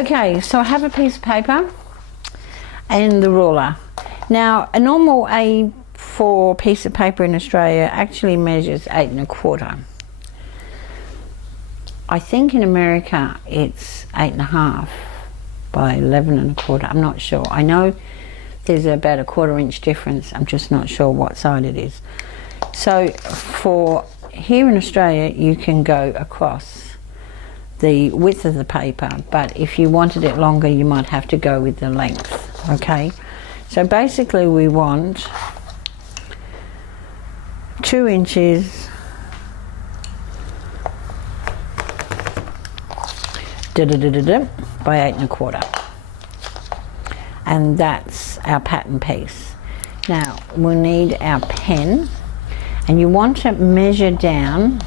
Okay, so I have a piece of paper and the ruler. Now, a normal A4 piece of paper in Australia actually measures 8 1/4. I think in America it's 8 1/2 by 11 1/4. I'm not sure. I know there's about a 1/4 inch difference. I'm just not sure what side it is. So for here in Australia, you can go across the width of the paper, but if you wanted it longer, you might have to go with the length. Okay, so basically we want 2 inches by 8 1/4, and that's our pattern piece. Now we'll need our pen, and you want to measure down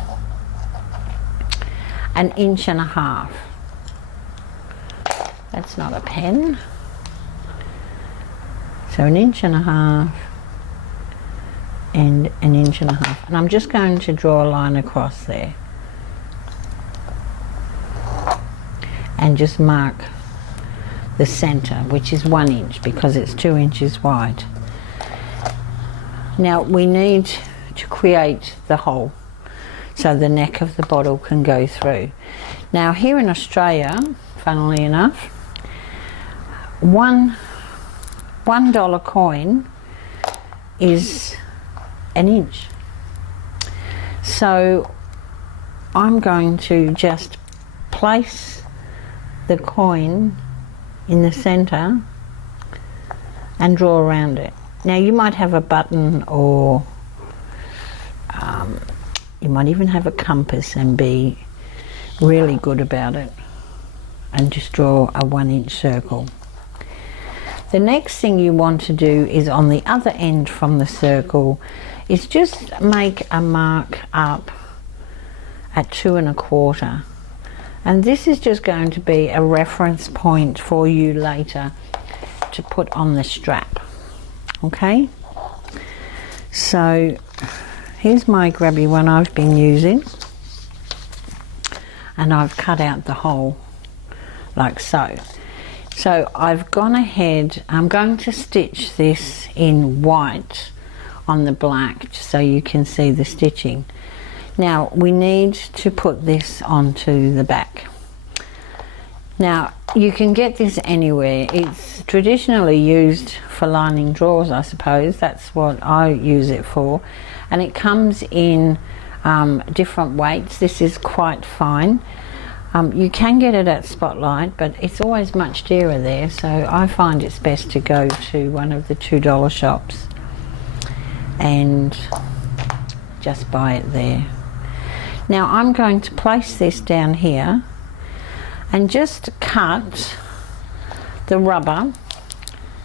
1.5 inches. That's not a pen. So 1.5 inches and 1.5 inches. And I'm just going to draw a line across there. And just mark the center, which is 1 inch because it's 2 inches wide. Now we need to create the hole so the neck of the bottle can go through. Now here in Australia, funnily enough, $1 coin is 1 inch. So I'm going to just place the coin in the center and draw around it. Now you might have a button, or you might even have a compass and be really good about it and just draw a 1 inch circle. The next thing you want to do is on the other end from the circle is just make a mark up at 2 1/4, and this is just going to be a reference point for you later to put on the strap. Okay, so here's my grabby one I've been using, and I've cut out the hole like so. So I've gone ahead, I'm going to stitch this in white on the black so you can see the stitching. Now we need to put this onto the back. Now you can get this anywhere. It's traditionally used for lining drawers, I suppose. That's what I use it for. And it comes in different weights. This is quite fine. You can get it at Spotlight, but it's always much dearer there, so I find it's best to go to one of the $2 shops and just buy it there. Now I'm going to place this down here and just cut the rubber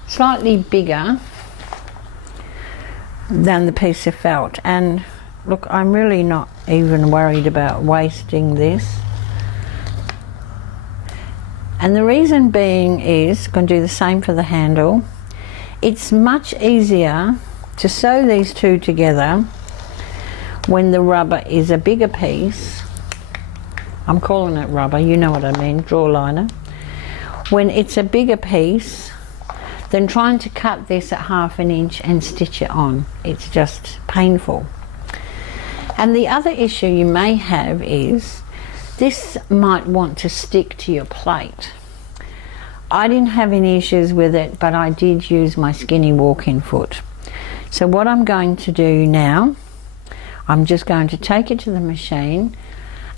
slightly bigger than the piece of felt. And look, I'm really not even worried about wasting this. And the reason being is, I'm going to do the same for the handle. It's much easier to sew these two together when the rubber is a bigger piece. I'm calling it rubber, you know what I mean, draw liner. When it's a bigger piece than trying to cut this at 1/2 inch and stitch it on. It's just painful. And the other issue you may have is this might want to stick to your plate. I didn't have any issues with it, but I did use my skinny walk-in foot. So what I'm going to do now, I'm just going to take it to the machine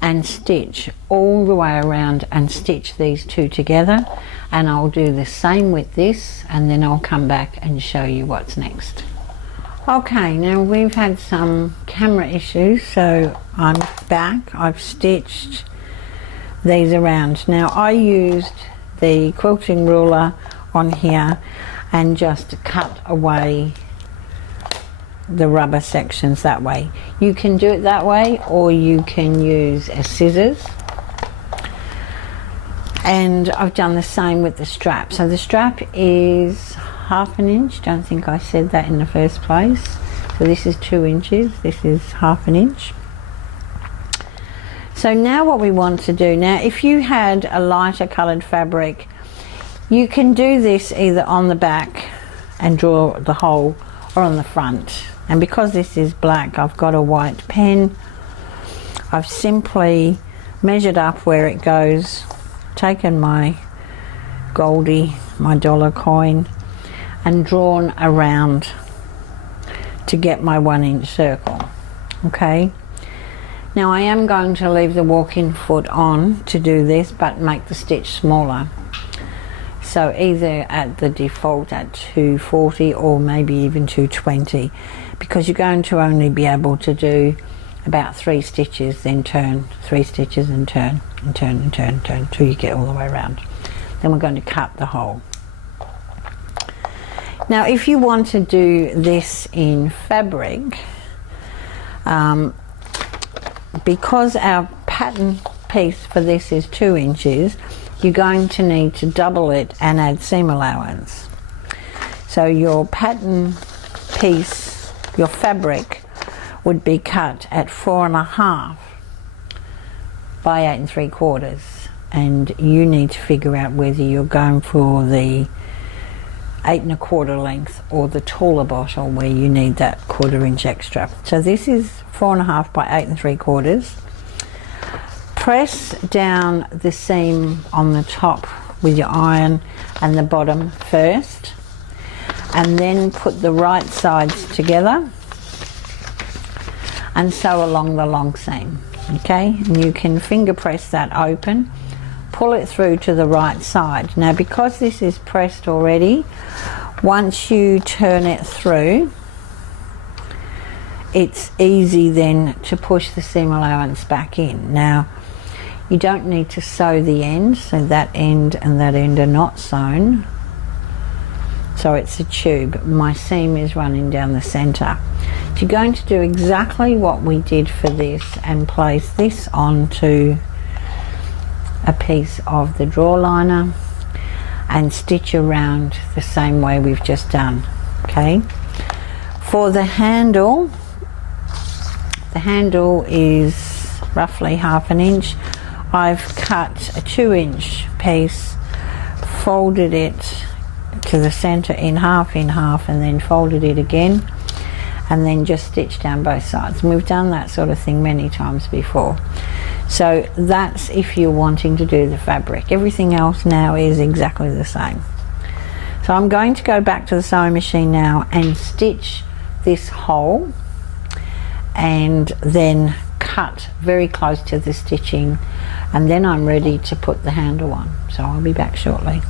and stitch all the way around and stitch these two together, and I'll do the same with this, and then I'll come back and show you what's next. Okay, now we've had some camera issues, so I'm back. I've stitched these around. Now I used the quilting ruler on here and just cut away the rubber sections that way. You can do it that way, or you can use a scissors. And I've done the same with the strap. So the strap is 1/2 inch. Don't think I said that in the first place. So this is 2 inches, this is 1/2 inch. So now what we want to do, now if you had a lighter coloured fabric, you can do this either on the back and draw the hole, or on the front. And because this is black, I've got a white pen. I've simply measured up where it goes, taken my Goldie, my dollar coin, and drawn around to get my 1 inch circle. Okay, now I am going to leave the walk-in foot on to do this, but make the stitch smaller. So either at the default at 240 or maybe even 220, because you're going to only be able to do about 3 stitches, then turn, 3 stitches and turn, and turn, and turn, and turn, until you get all the way around. Then we're going to cut the hole. Now if you want to do this in fabric, because our pattern piece for this is 2 inches, you're going to need to double it and add seam allowance. So your pattern piece, your fabric, would be cut at 4.5 by 8 3/4, and you need to figure out whether you're going for the 8 1/4 length or the taller bottle where you need that 1/4 inch extra. So this is 4.5 by 8 3/4. Press down the seam on the top with your iron and the bottom first, and then put the right sides together and sew along the long seam. Okay, and you can finger press that open, pull it through to the right side. Now because this is pressed already, once you turn it through, it's easy then to push the seam allowance back in. Now you don't need to sew the end, so that end and that end are not sewn, so it's a tube. My seam is running down the center. So you're going to do exactly what we did for this and place this onto a piece of the draw liner and stitch around the same way we've just done. Okay, for the handle is roughly 1/2 inch. I've cut a 2 inch piece, folded it to the center in half, and then folded it again, and then just stitched down both sides. And we've done that sort of thing many times before. So that's if you're wanting to do the fabric. Everything else now is exactly the same. So I'm going to go back to the sewing machine now and stitch this hole, and then cut very close to the stitching, and then I'm ready to put the handle on. So I'll be back shortly.